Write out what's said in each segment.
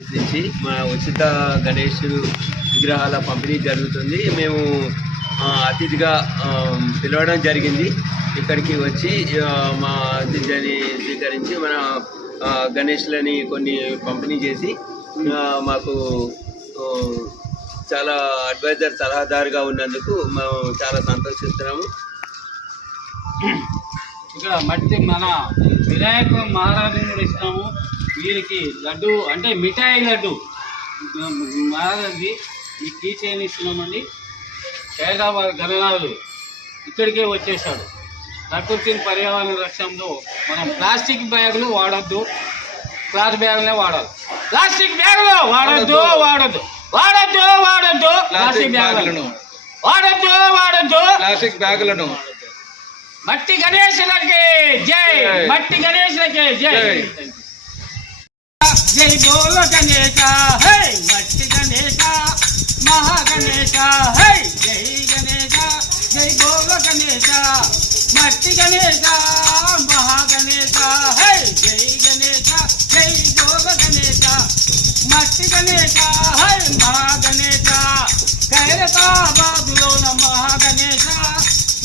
నుంచి మన ఉచిత గణేష్ విగ్రహాల పంపిణీ జరుగుతుంది. మేము అతిథిగా పిలవడం జరిగింది. ఇక్కడికి వచ్చి మా అతిథిని స్వీకరించి మన గణేష్లని కొన్ని పంపిణీ చేసి మాకు చాలా అడ్వైజర్ సలహాదారుగా ఉన్నందుకు మేము చాలా సంతోషిస్తున్నాము. ఇక్కడ మట్టి మన వినాయక మహారాజుని కూడా ఇస్తాము. వీరికి లడ్డు అంటే మిఠాయి లడ్డు మహారాజుది ఈ కీ చైన్ ఇస్తున్నామండి. హైదరాబాద్ గణనాథుడు ఇక్కడికే వచ్చేసాడు. ప్రకృతి పర్యావరణ రక్షణలో మనం ప్లాస్టిక్ బ్యాగులు వాడద్దు, క్లాత్ బ్యాగులనే వాడాలి. ప్లాస్టిక్ బ్యాగులు వాడద్దు వాడద్దు వాడద్దు వాడద్దు ప్లాస్టిక్ బ్యాగులను వాడద్దు ప్లాస్టిక్ బ్యాగులను. మట్టి గణేశులకి జై, మట్టి గణేశులకి జై. జై బోలో గణేశ హై, మట్టి గణేశ మహాగణేశ హై. జై గణేశ జై బోలో గణేశ మట్టి గణేశ మహాగణేశ హై. జై గణేశ జై బోలో గణేశ మట్టి గణేశ హై మహాగణేశ. ఖైరతాబాదులోన మహాగణేశ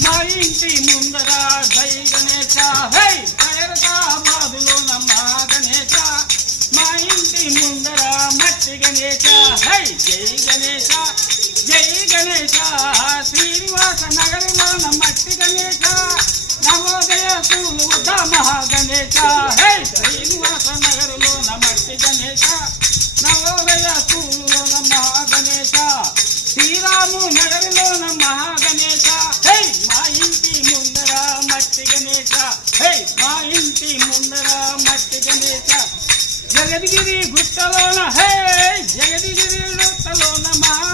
మా ఇంటి ముందర జై గణేశ హై. ఖైరతాబాదులోన మహాగణేశ మా ఇంటి ముందర మట్టి గణేశ హై. జై గణేశ జై గణేశ. శ్రీనివాస నగరంలోన మట్టి గణేశ నవోదయ సూద మహాగణేశ హై. శ్రీనివాస నగరంలోన మట్టి గణేశ నవోదయ సూలోన మహాగణేశ. శ్రీరాము నగరంలోన మహాగణేశ హై. మా ఇంటి ముందర మట్టి గణేశ హై. మా ఇంటి ముందర మట్టి గణేశ. జగద్గిరి గుట్టలోన హై, జగద్గిరి గుట్టలోన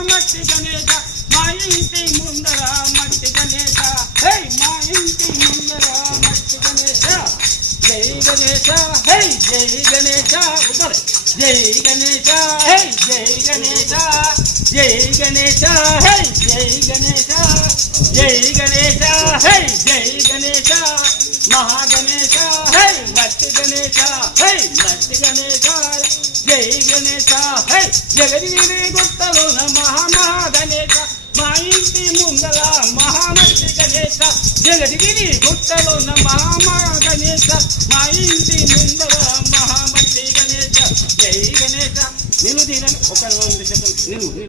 మట్టి గణేశ మా ఇంటి ముందర మట్టి గణేశ హై. మా ఇంటి ముందర మట్టి గణేశ. జై గణేశ హై, జై గణేశ జై గణేశ హై. జై గణేశ జై గణేశ హై. జై గణేశ జై గణేశ హై. జై గణేశ మహాగణేశ హై. మట్టి గణేశ హై, మట్టి గణేశ జై గణేశ హై. జగద్గిరి గుట్టలోన మహాగణేశ మా ఇంటి ముందల మహామట్టి గణేశ. జగద్గిరి గుట్టలోన మహాగణేశ మా ఇంటి ముందర మహామట్టి గణేశ. జై గణేశ. నేను దీని ఒక